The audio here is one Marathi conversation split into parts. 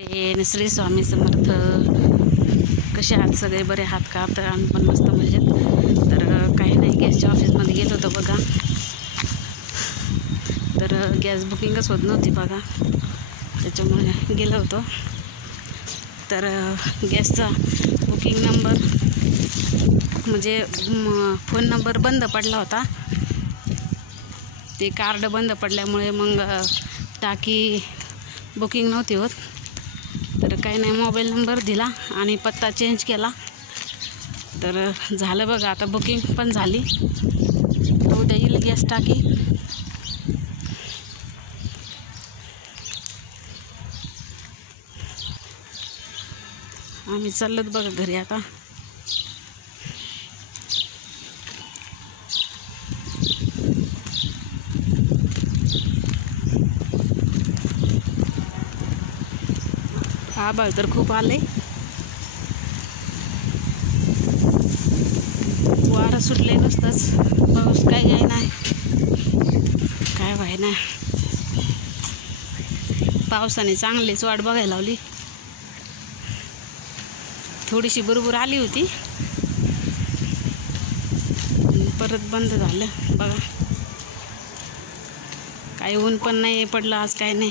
श्री स्वामी समर्थ. कसे आहात सगळे? बरे आहात का? तर आम्ही पण मस्त मजेत. तर काही नाही, गॅसच्या ऑफिसमध्ये गेलो होतो बघा. तर गॅस बुकिंगच होत नव्हती बघा, त्याच्यामुळे गेलो होतो. तर गॅसचा बुकिंग नंबर म्हणजे फोन नंबर बंद पडला होता. ते कार्ड बंद पडल्यामुळे मग टाकी बुकिंग नव्हती होत. तर काही नाही, मोबाईल नंबर दिला आणि पत्ता चेंज केला, तर झालं बघा. आता बुकिंग पण झाली. उद्या येईल गॅस टाकी. आम्ही चाललोत बघा घरी आता. आभाळ तर खूप आले, वारं सुटले नुसतंच. पाऊस काय नाही, काय व्हाय ना. पावसाने चांगलीच वाट बघायला लावली. थोडीशी बुरबुर आली होती, परत बंद झालं बघा. काही ऊन पण नाही पडलं आज, काय नाही.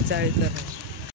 चाळीस